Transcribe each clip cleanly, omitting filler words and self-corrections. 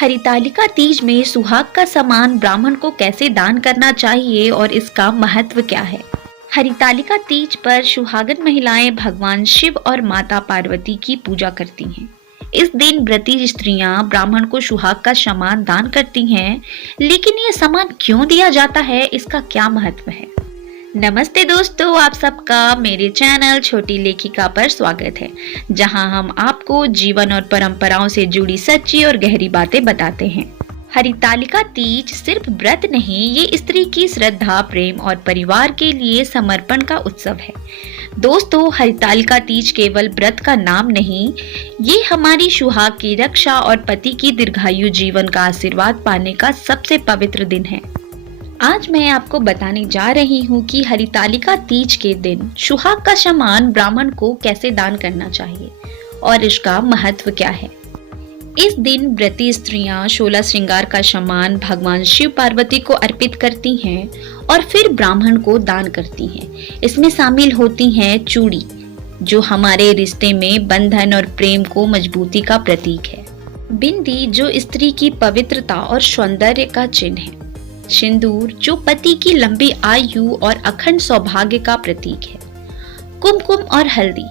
हरितालिका तीज में सुहाग का सामान ब्राह्मण को कैसे दान करना चाहिए और इसका महत्व क्या है। हरितालिका तीज पर सुहागन महिलाएं भगवान शिव और माता पार्वती की पूजा करती हैं। इस दिन व्रती स्त्रियां ब्राह्मण को सुहाग का सामान दान करती हैं, लेकिन ये सामान क्यों दिया जाता है, इसका क्या महत्व है। नमस्ते दोस्तों, आप सबका मेरे चैनल छोटी लेखिका पर स्वागत है, जहां हम आपको जीवन और परंपराओं से जुड़ी सच्ची और गहरी बातें बताते हैं। हरितालिका तीज सिर्फ व्रत नहीं, ये स्त्री की श्रद्धा, प्रेम और परिवार के लिए समर्पण का उत्सव है। दोस्तों, हरितालिका तीज केवल व्रत का नाम नहीं, ये हमारी सुहाग की रक्षा और पति की दीर्घायु जीवन का आशीर्वाद पाने का सबसे पवित्र दिन है। आज मैं आपको बताने जा रही हूँ कि हरितालिका तीज के दिन सुहाग का सामान ब्राह्मण को कैसे दान करना चाहिए और इसका महत्व क्या है। इस दिन व्रती स्त्रियां 16 श्रृंगार का सामान भगवान शिव पार्वती को अर्पित करती हैं और फिर ब्राह्मण को दान करती हैं। इसमें शामिल होती हैं चूड़ी, जो हमारे रिश्ते में बंधन और प्रेम को मजबूती का प्रतीक है। बिंदी, जो स्त्री की पवित्रता और सौंदर्य का चिन्ह है। सिंदूर, जो पति की लंबी आयु और अखंड सौभाग्य का प्रतीक है। कुमकुम और हल्दी,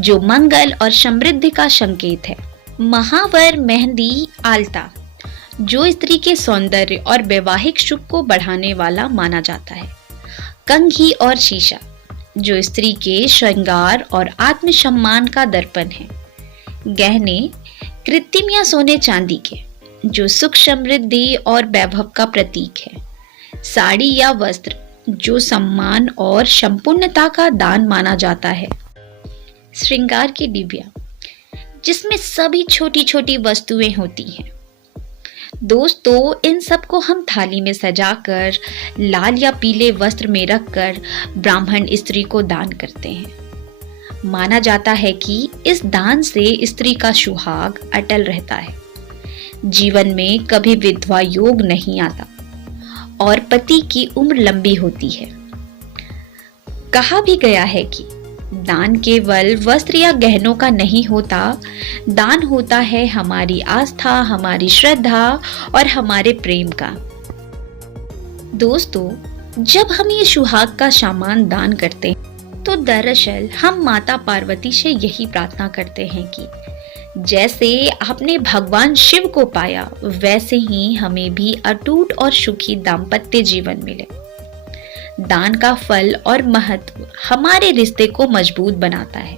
जो मंगल और समृद्धि का संकेत है। महावर, मेहंदी, आलता, जो स्त्री के सौंदर्य और वैवाहिक सुख को बढ़ाने वाला माना जाता है। कंघी और शीशा, जो स्त्री के श्रृंगार और आत्मसम्मान का दर्पण है। गहने, कृत्रिम या सोने चांदी के, जो सुख, समृद्धि और वैभव का प्रतीक है। साड़ी या वस्त्र, जो सम्मान और संपूर्णता का दान माना जाता है। श्रृंगार की डिबिया, जिसमें सभी छोटी छोटी वस्तुएं होती हैं। दोस्तों, इन सब को हम थाली में सजाकर लाल या पीले वस्त्र में रखकर ब्राह्मण स्त्री को दान करते हैं। माना जाता है कि इस दान से स्त्री का सुहाग अटल रहता है, जीवन में कभी विधवा योग नहीं आता और पति की उम्र लंबी होती है। कहा भी गया है कि दान केवल वस्त्र या गहनों का नहीं होता, दान होता है हमारी आस्था, हमारी श्रद्धा और हमारे प्रेम का। दोस्तों, जब हम ये सुहाग का सामान दान करते हैं तो दरअसल हम माता पार्वती से यही प्रार्थना करते हैं कि जैसे आपने भगवान शिव को पाया, वैसे ही हमें भी अटूट और सुखी दाम्पत्य जीवन मिले। दान का फल और महत्व हमारे रिश्ते को मजबूत बनाता है।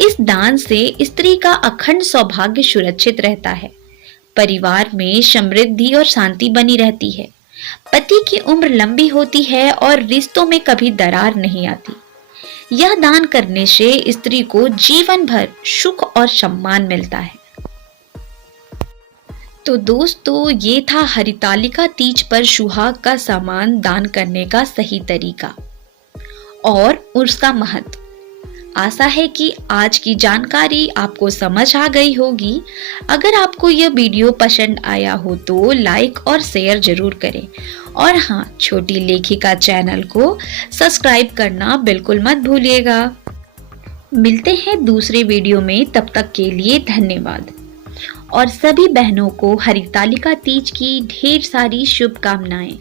इस दान से स्त्री का अखंड सौभाग्य सुरक्षित रहता है, परिवार में समृद्धि और शांति बनी रहती है, पति की उम्र लंबी होती है और रिश्तों में कभी दरार नहीं आती। यह दान करने से स्त्री को जीवन भर सुख और सम्मान मिलता है। तो दोस्तों, ये था हरितालिका तीज पर सुहाग का सामान दान करने का सही तरीका और उसका महत्व। आशा है कि आज की जानकारी आपको समझ आ गई होगी। अगर आपको यह वीडियो पसंद आया हो तो लाइक और शेयर जरूर करें, और हाँ, छोटी लेखिका चैनल को सब्सक्राइब करना बिल्कुल मत भूलिएगा। मिलते हैं दूसरे वीडियो में, तब तक के लिए धन्यवाद। और सभी बहनों को हरितालिका तीज की ढेर सारी शुभकामनाएं।